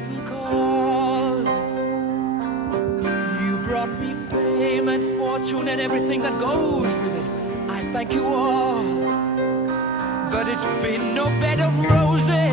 curtain calls. You brought me fame and fortune and everything that goes with it. I thank you all, but it's been no bed of roses.